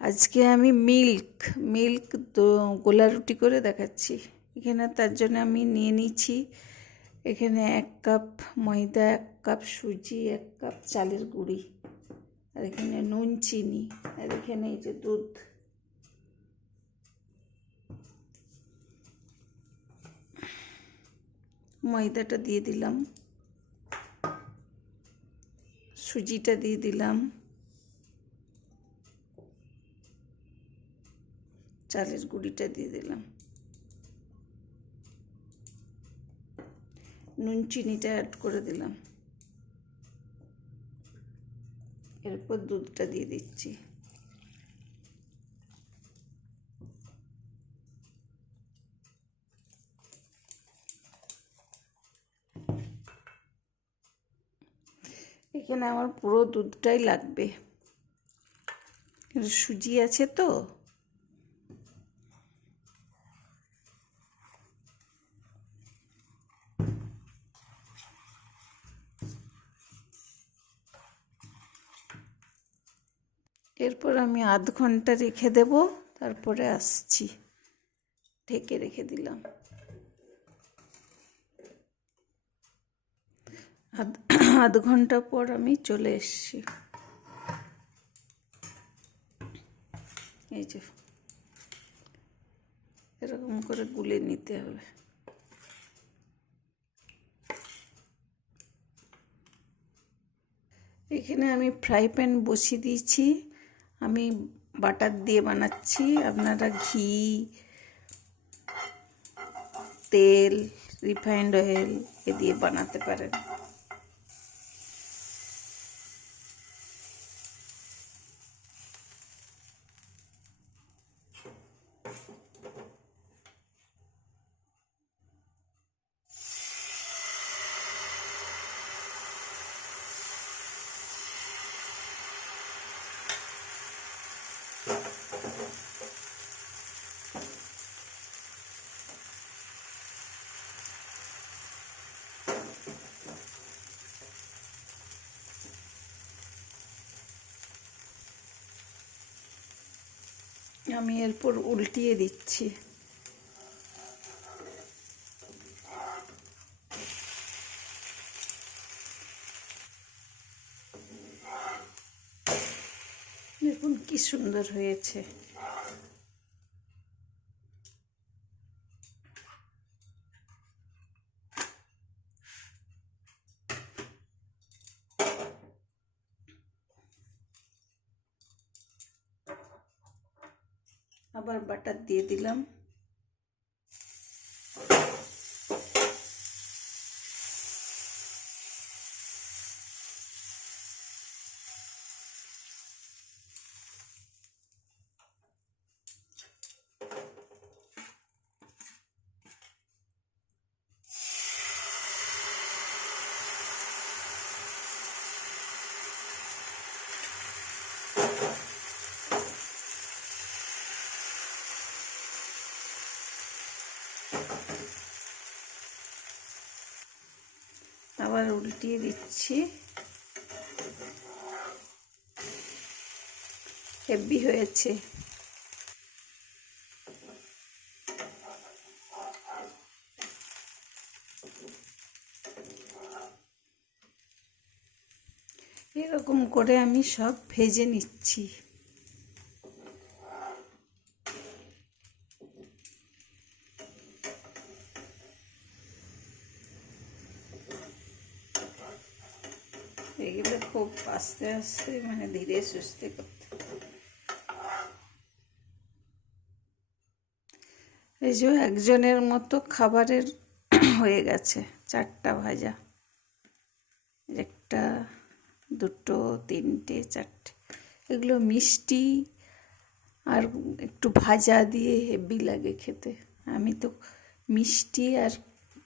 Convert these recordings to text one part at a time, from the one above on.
আজকে আমি মিল্ক গোলা রুটি করে দেখাচ্ছি। এখানে তার জন্য আমি নিয়ে নিচ্ছি এখানে 1 কাপ ময়দা, 1 কাপ সুজি, 1 কাপ চালের গুঁড়ি, আর এখানে নুন, চিনি, আর এখানে এই যে দুধ। ময়দাটা দিয়ে দিলাম, সুজিটা দিয়ে দিলাম, চালের গুঁড়িটা দিয়ে দিলাম, নুন চিনিটা অ্যাড করে দিলাম, এরপর দুধটা দিয়ে দিচ্ছি। এখানে আমার পুরো দুধটাই লাগবে, সুজি আছে তো। এরপর আমি আধ ঘন্টা রেখে দেব, তারপরে আসছি। ঢেকে রেখে দিলাম। আধ ঘন্টা পর আমি চলে এসেছি। এই যে এরকম করে গুলে নিতে হবে। এখানে আমি ফ্রাই প্যান বসিয়ে দিয়েছি। আমি বাটার দিয়ে বানাচ্ছি, আপনারা ঘি, তেল, রিফাইন্ড অয়েল এ দিয়ে বানাতে পারেন। আমি এরপর উল্টিয়ে দিচ্ছি। দেখুন কি সুন্দর হয়েছে। আবার বাটার দিয়ে দিলাম। আবার উল্টিয়ে দিচ্ছি। হেভি হয়েছে। এরকম করে আমি সব ভেজে নিচ্ছি। এগুলো খুব আস্তে আস্তে, মানে ধীরে সুস্থে করতে। এই যে একজনের মতো খাবারের হয়ে গেছে। 4টা ভাজা, 1টা, 2টো, 3টে, 4টে। এগুলো মিষ্টি আর একটু ভাজা দিয়ে হেভি লাগে খেতে। আমি তো মিষ্টি আর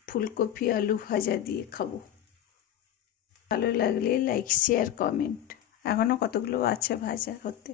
ফুলকপি আলু ভাজা দিয়ে খাবো। ভালো লাগলে লাইক, শেয়ার, কমেন্ট। এখনও কতগুলো আছে ভাজা হতে।